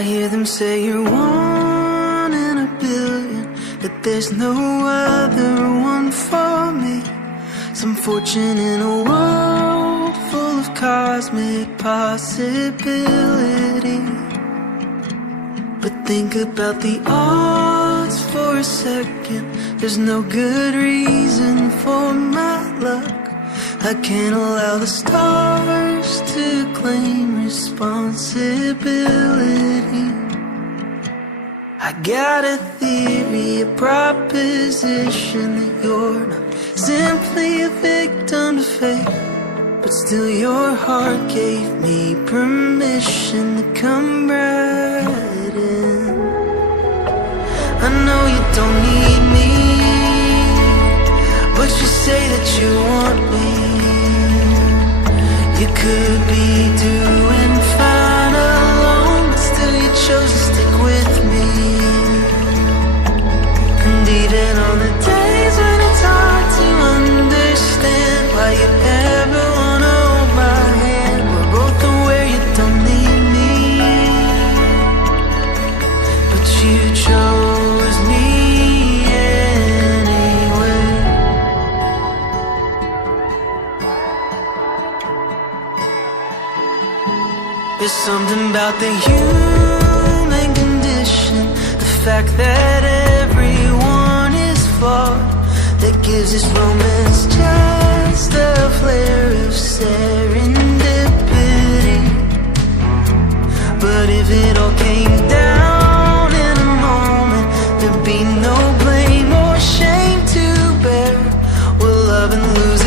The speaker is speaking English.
I hear them say you're one in a billion, that there's no other one for me. Some fortune in a world full of cosmic possibility. But think about the odds for a second. There's no good reason for my luck. I can't allow the stars to claim responsibility. I got a theory, a proposition, that you're not simply a victim to fate, but still your heart gave me permission to come right in. I know you don't need me, but you say that you want me. You could be doing fine alone, but still you chose to stick with me. And even on the days when it's hard to understand why you ever wanna hold my hand, we're both aware you don't need me, but you chose me anyway. There's something about the human condition, the fact that everyone is flawed, that gives this romance just a flare of serendipity. But if it all came down in a moment, there'd be no blame or shame to bear. We'll love and lose